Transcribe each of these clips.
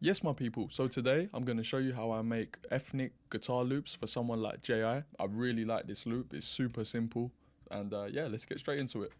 Yes, my people, so today I'm going to show you how I make ethnic guitar loops for someone like J.I. I really like this loop, it's super simple, and yeah, let's get straight into it.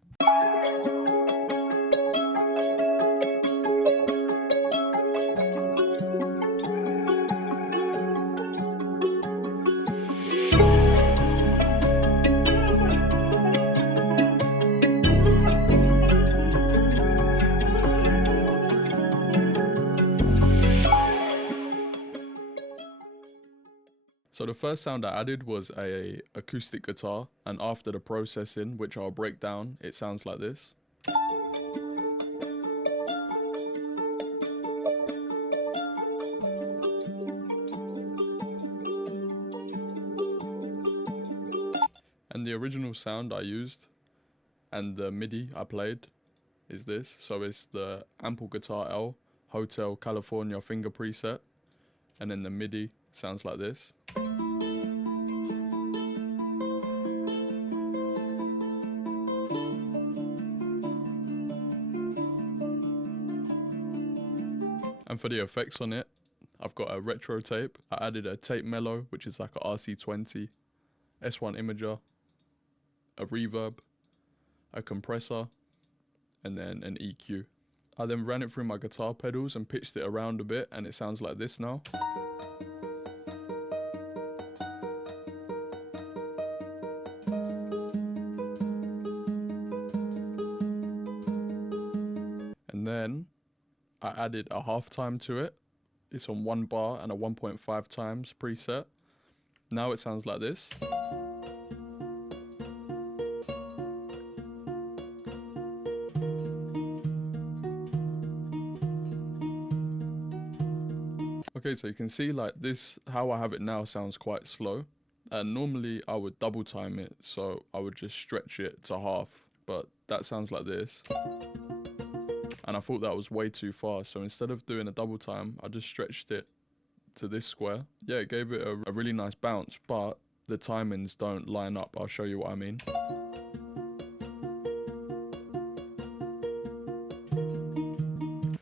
So the first sound I added was a acoustic guitar, and after the processing, which I'll break down, it sounds like this. And the original sound I used and the MIDI I played is this. So it's the Ample Guitar L Hotel California finger preset, and then the MIDI sounds like this. And for the effects on it, I've got a retro tape. I added a tape mellow, which is like a RC20, S1 imager, a reverb, a compressor, and then an EQ. I then ran it through my guitar pedals and pitched it around a bit, and it sounds like this now. And then I added a halftime to it. It's on 1 bar and a 1.5 times preset. Now it sounds like this. Okay, so you can see like this, how I have it now sounds quite slow. And normally I would double time it, so I would just stretch it to half, but that sounds like this. And I thought that was way too fast, so instead of doing a double time, I just stretched it to this square. Yeah, it gave it a really nice bounce, but the timings don't line up. I'll show you what I mean.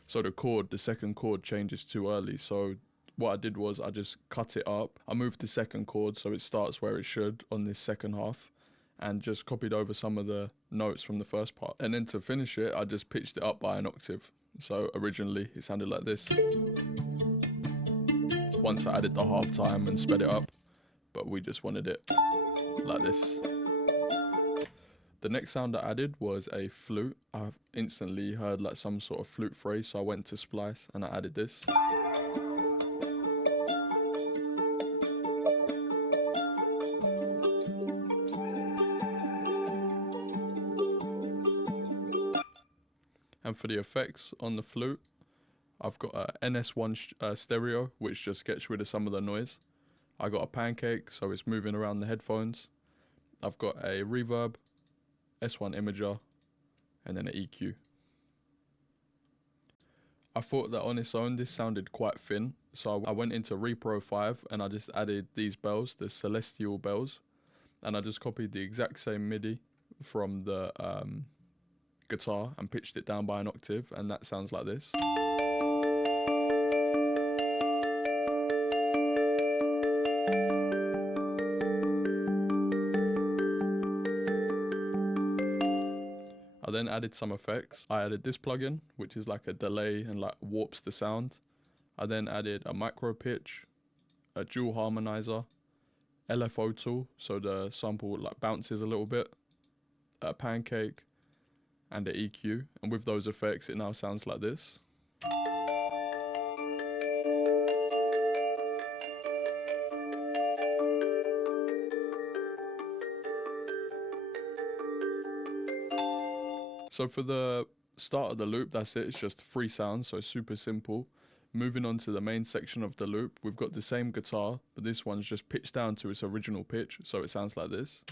So the second chord changes too early, so what I did was I just cut it up. I moved the second chord so it starts where it should on this second half, and just copied over some of the notes from the first part. And then to finish it, I just pitched it up by an octave. So originally it sounded like this. Once I added the half time and sped it up, but we just wanted it like this. The next sound I added was a flute. I instantly heard like some sort of flute phrase, so I went to Splice and I added this. And for the effects on the flute, I've got a NS1 stereo, which just gets rid of some of the noise. I got a pancake, so it's moving around the headphones. I've got a reverb, S1 imager, and then an EQ. I thought that on its own this sounded quite thin, so I went into Repro 5 and I just added these bells, the celestial bells, and I just copied the exact same MIDI from the guitar and pitched it down by an octave, and that sounds like this. I then added some effects. I added this plugin, which is like a delay and like warps the sound. I then added a micro pitch, a dual harmonizer, LFO tool, so the sample like bounces a little bit, a pancake, and the EQ, and with those effects it now sounds like this. So for the start of the loop, that's it, it's just 3 sounds, so super simple. Moving on to the main section of the loop, we've got the same guitar, but this one's just pitched down to its original pitch, so it sounds like this.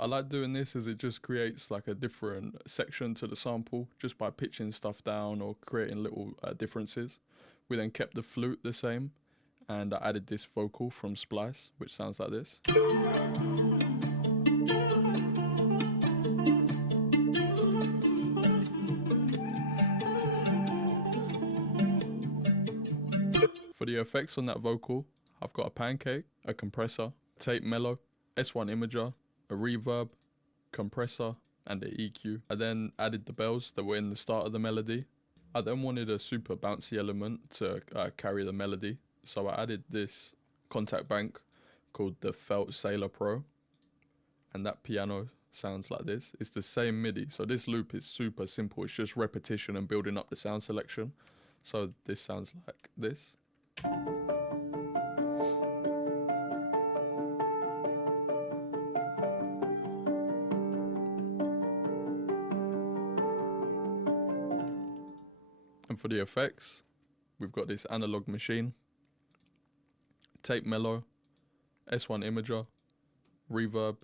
I like doing this as it just creates like a different section to the sample just by pitching stuff down or creating little differences. We then kept the flute the same, and I added this vocal from Splice, which sounds like this. For the effects on that vocal, I've got a pancake, a compressor, tape mellow, S1 imager, a reverb, compressor, and an EQ. I then added the bells that were in the start of the melody. I then wanted a super bouncy element to carry the melody, so I added this contact bank called the FLUTE Sailor Pro, and that piano sounds like this. It's the same MIDI, so this loop is super simple. It's just repetition and building up the sound selection. So this sounds like this. And for the effects, we've got this analog machine, tape mellow, S1 imager, reverb,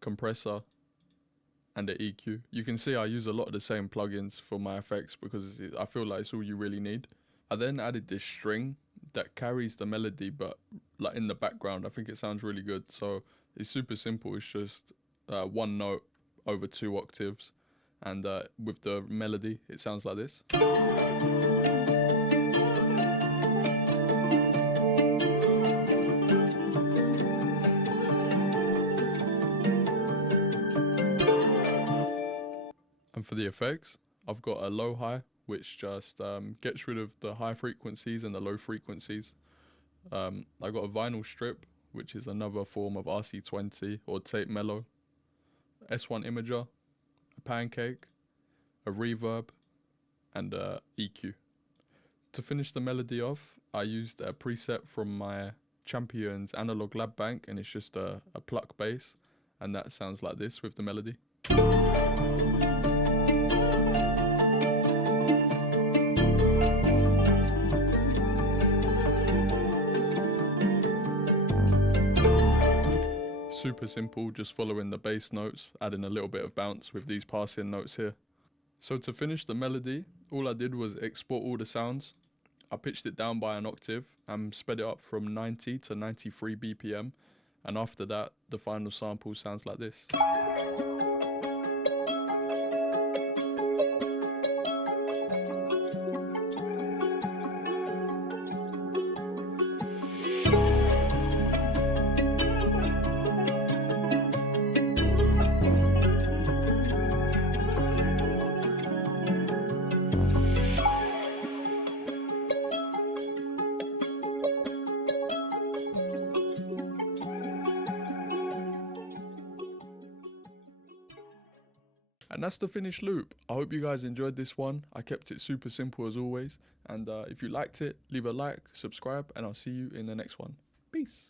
compressor, and the EQ. You can see I use a lot of the same plugins for my effects because I feel like it's all you really need. I then added this string that carries the melody, but like in the background. I think it sounds really good. So it's super simple. It's just one note over 2 octaves, and with the melody, it sounds like this. And for the effects, I've got a low high, which just gets rid of the high frequencies and the low frequencies. I got a vinyl strip, which is another form of RC20 or tape mellow, S1 imager, a pancake, a reverb, and a EQ. To finish the melody off, I used a preset from my Champion's analog lab bank, and it's just a PLUCK bass, and that sounds like this with the melody. Super simple, just following the bass notes, adding a little bit of bounce with these passing notes here. So to finish the melody, all I did was export all the sounds. I pitched it down by an octave and sped it up from 90 to 93 BPM. And after that, the final sample sounds like this. And that's the finished loop. I hope you guys enjoyed this one. I kept it super simple as always. And if you liked it, leave a like, subscribe, and I'll see you in the next one. Peace.